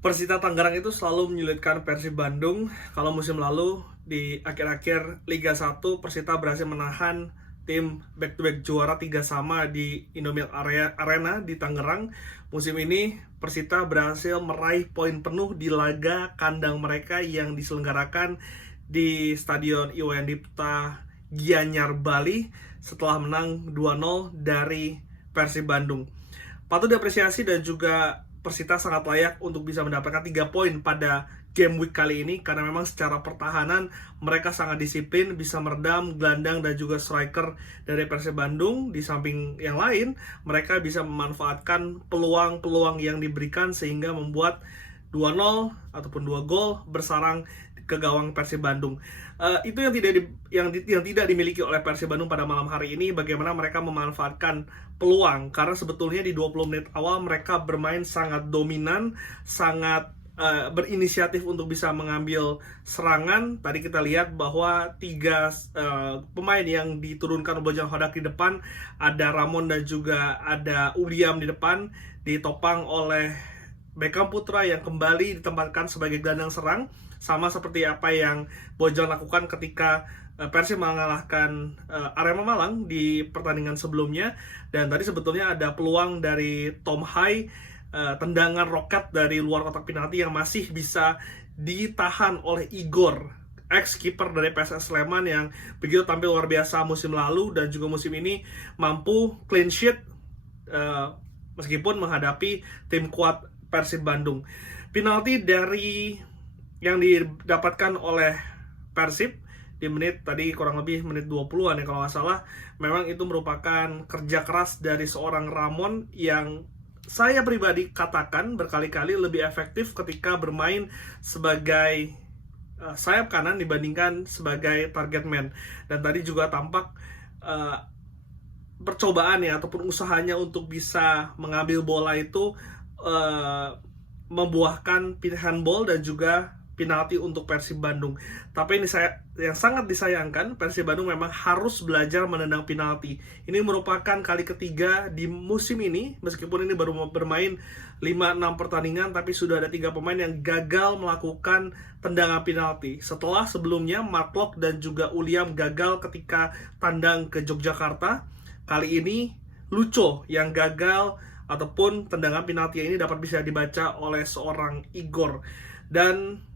Persita Tangerang itu selalu menyulitkan Persib Bandung. Kalau musim lalu di akhir-akhir Liga 1 Persita berhasil menahan tim back-to-back juara 3-sama di Indomilk Arena di Tangerang. Musim ini Persita berhasil meraih poin penuh di laga kandang mereka yang diselenggarakan di Stadion Iwayan Dipta Gianyar, Bali setelah menang 2-0 dari Persib Bandung. Patut diapresiasi dan juga Persita sangat layak untuk bisa mendapatkan 3 poin pada game week kali ini karena memang secara pertahanan mereka sangat disiplin, bisa meredam gelandang dan juga striker dari Persib Bandung. Di samping yang lain, mereka bisa memanfaatkan peluang-peluang yang diberikan sehingga membuat 2-0 ataupun 2 gol bersarang ke gawang Persib Bandung. Itu yang tidak dimiliki oleh Persib Bandung pada malam hari ini, bagaimana mereka memanfaatkan peluang, karena sebetulnya di 20 menit awal mereka bermain sangat dominan, sangat berinisiatif untuk bisa mengambil serangan. Tadi kita lihat bahwa 3 pemain yang diturunkan Bojan Hodak di depan, ada Ramon dan juga ada Uliam di depan, ditopang oleh Beckham Putra yang kembali ditempatkan sebagai gelandang serang, sama seperti apa yang Bojan lakukan ketika Persib mengalahkan Arema Malang di pertandingan sebelumnya. Dan tadi sebetulnya ada peluang dari Tom Hai, tendangan roket dari luar kotak penalti yang masih bisa ditahan oleh Igor, ex-kiper dari PSS Sleman yang begitu tampil luar biasa musim lalu dan juga musim ini mampu clean sheet meskipun menghadapi tim kuat Persib Bandung. Penalti dari yang didapatkan oleh Persib di menit tadi kurang lebih menit 20-an ya kalau nggak salah, memang itu merupakan kerja keras dari seorang Ramon yang saya pribadi katakan berkali-kali lebih efektif ketika bermain sebagai sayap kanan dibandingkan sebagai target man. Dan tadi juga tampak percobaan ya ataupun usahanya untuk bisa mengambil bola itu membuahkan handball dan juga penalti untuk Persib Bandung. Tapi ini yang sangat disayangkan, Persib Bandung memang harus belajar menendang penalti. Ini merupakan kali ketiga di musim ini, meskipun ini baru bermain 5-6 pertandingan, tapi sudah ada 3 pemain yang gagal melakukan tendangan penalti. Setelah sebelumnya Martlock dan juga Uliam gagal ketika tandang ke Yogyakarta, kali ini Lucho yang gagal ataupun tendangan penalti ini dapat bisa dibaca oleh seorang Igor. Dan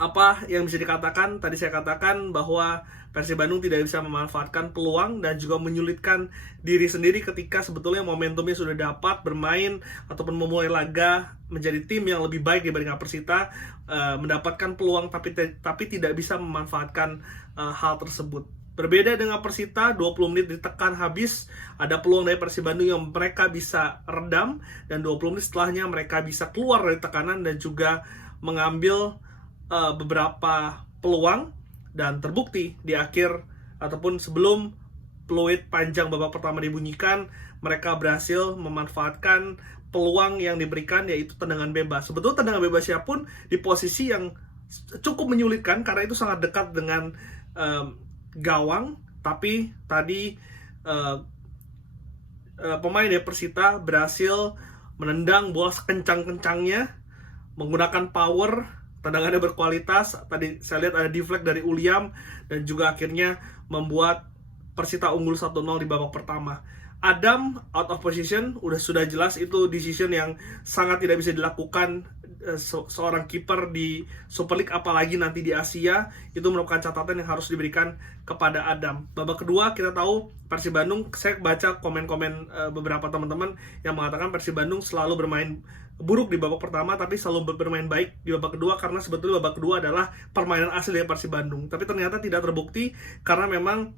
apa yang bisa dikatakan, tadi saya katakan bahwa Persib Bandung tidak bisa memanfaatkan peluang dan juga menyulitkan diri sendiri ketika sebetulnya momentumnya sudah dapat bermain ataupun memulai laga menjadi tim yang lebih baik dibandingkan Persita, mendapatkan peluang tapi tidak bisa memanfaatkan hal tersebut. Berbeda dengan Persita, 20 menit ditekan habis, ada peluang dari Persib Bandung yang mereka bisa redam, dan 20 menit setelahnya mereka bisa keluar dari tekanan dan juga mengambil beberapa peluang. Dan terbukti di akhir ataupun sebelum peluit panjang babak pertama dibunyikan, mereka berhasil memanfaatkan peluang yang diberikan, yaitu tendangan bebas. Sebetulnya tendangan bebasnya pun di posisi yang cukup menyulitkan karena itu sangat dekat dengan gawang, tapi tadi pemain dari Persita berhasil menendang bola sekencang-kencangnya menggunakan power. Tendangannya berkualitas. Tadi saya lihat ada deflect dari Uliam dan juga akhirnya membuat Persita unggul 1-0 di babak pertama. Adam out of position, sudah jelas itu decision yang sangat tidak bisa dilakukan seorang kiper di Super League, apalagi nanti di Asia. Itu merupakan catatan yang harus diberikan kepada Adam. Babak kedua kita tahu Persib Bandung, saya baca komen-komen beberapa teman-teman yang mengatakan Persib Bandung selalu bermain buruk di babak pertama tapi selalu bermain baik di babak kedua, karena sebetulnya babak kedua adalah permainan asli dari Persib Bandung. Tapi ternyata tidak terbukti karena memang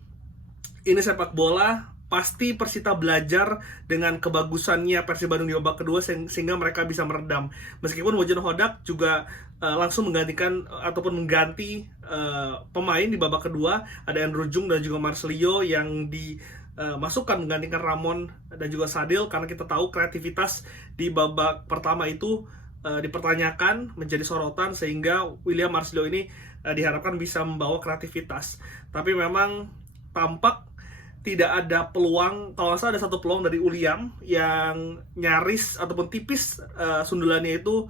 ini sepak bola. Pasti Persita belajar dengan kebagusannya Persib Bandung di babak kedua sehingga mereka bisa meredam. Meskipun Bojan Hodak juga langsung mengganti pemain di babak kedua, ada Andrew Jung dan juga Marcelio yang dimasukkan menggantikan Ramon dan juga Sadil, karena kita tahu kreativitas di babak pertama itu dipertanyakan, menjadi sorotan, sehingga William Marcelio ini diharapkan bisa membawa kreativitas. Tapi memang tampak tidak ada peluang. Kalau nggak salah ada 1 peluang dari Uliam yang nyaris ataupun tipis sundulannya itu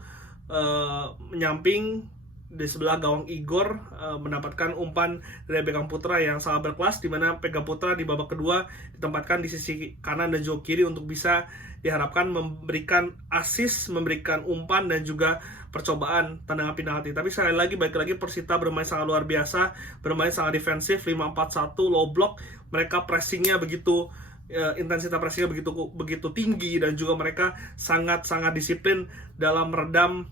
menyamping di sebelah gawang Igor, mendapatkan umpan dari Beckham Putra yang sangat berkelas, di mana Beckham Putra di babak kedua ditempatkan di sisi kanan dan juga kiri untuk bisa diharapkan memberikan assist, memberikan umpan dan juga percobaan tendangan penalti. Tapi sekali lagi, baik lagi Persita bermain sangat luar biasa, bermain sangat defensif, 5-4-1 low block. Mereka pressingnya begitu, intensitas pressingnya begitu tinggi, dan juga mereka sangat disiplin dalam meredam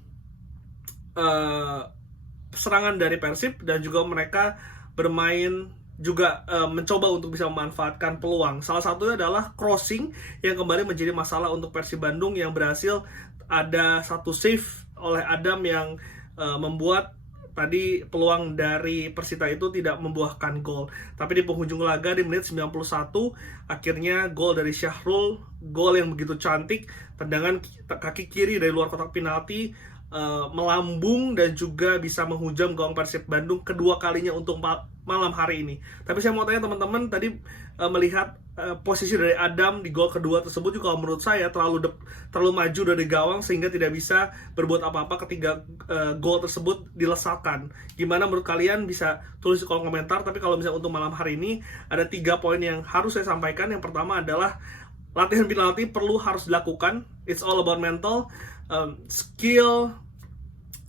serangan dari Persib, dan juga mereka bermain juga mencoba untuk bisa memanfaatkan peluang. Salah satunya adalah crossing yang kembali menjadi masalah untuk Persib Bandung, yang berhasil ada satu save oleh Adam yang membuat tadi peluang dari Persita itu tidak membuahkan gol. Tapi di penghujung laga di menit 91 akhirnya gol dari Syahrul, gol yang begitu cantik, tendangan kaki kiri dari luar kotak penalti, melambung dan juga bisa menghujam gawang Persib Bandung kedua kalinya untuk malam hari ini. Tapi saya mau tanya teman-teman, tadi melihat posisi dari Adam di gol kedua tersebut juga menurut saya terlalu maju dari gawang sehingga tidak bisa berbuat apa-apa ketika gol tersebut dilesatkan. Gimana menurut kalian? Bisa tulis di kolom komentar. Tapi kalau misalnya untuk malam hari ini ada 3 poin yang harus saya sampaikan. Yang pertama adalah latihan penalti harus dilakukan. It's all about mental, skill,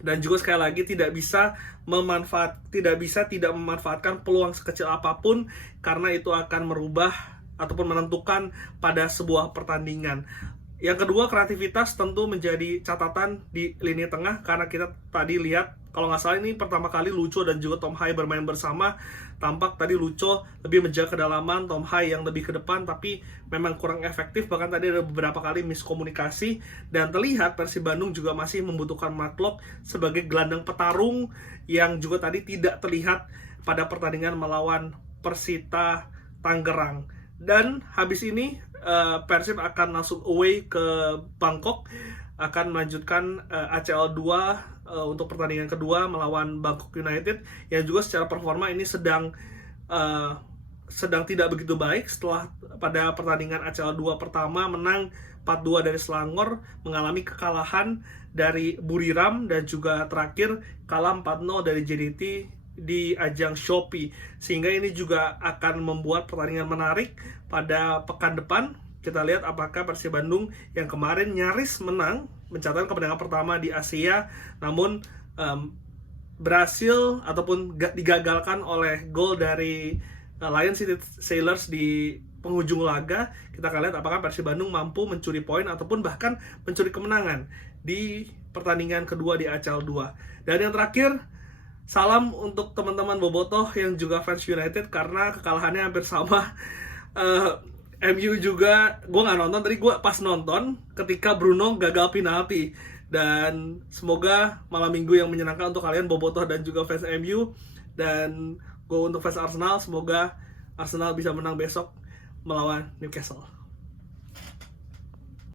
dan juga sekali lagi tidak bisa tidak memanfaatkan peluang sekecil apapun, karena itu akan merubah ataupun menentukan pada sebuah pertandingan. Yang kedua, kreativitas tentu menjadi catatan di lini tengah, karena kita tadi lihat, kalau nggak salah ini pertama kali Lucho dan juga Tom Hai bermain bersama. Tampak tadi Lucho lebih menjaga kedalaman, Tom Hai yang lebih ke depan, tapi memang kurang efektif. Bahkan tadi ada beberapa kali miskomunikasi, dan terlihat Persib Bandung juga masih membutuhkan Mark Klok sebagai gelandang petarung yang juga tadi tidak terlihat pada pertandingan melawan Persita Tangerang. Dan habis ini Persib akan langsung away ke Bangkok, akan melanjutkan ACL 2 untuk pertandingan kedua melawan Bangkok United, yang juga secara performa ini sedang tidak begitu baik. Setelah pada pertandingan ACL 2 pertama menang 4-2 dari Selangor, mengalami kekalahan dari Buriram, dan juga terakhir kalah 4-0 dari JDT di ajang Shopee. Sehingga ini juga akan membuat pertandingan menarik pada pekan depan. Kita lihat apakah Persib Bandung yang kemarin nyaris menang, mencatatkan kemenangan pertama di Asia, namun berhasil ataupun digagalkan oleh gol dari Lion City Sailors di penghujung laga. Kita akan lihat apakah Persib Bandung mampu mencuri poin ataupun bahkan mencuri kemenangan di pertandingan kedua di ACL 2. Dan yang terakhir, salam untuk teman-teman Bobotoh yang juga fans United, karena kekalahannya hampir sama. MU juga, gue nggak nonton, tadi gue pas nonton ketika Bruno gagal penalti. Dan semoga malam minggu yang menyenangkan untuk kalian Bobotoh dan juga fans MU. Dan gue untuk fans Arsenal, semoga Arsenal bisa menang besok melawan Newcastle.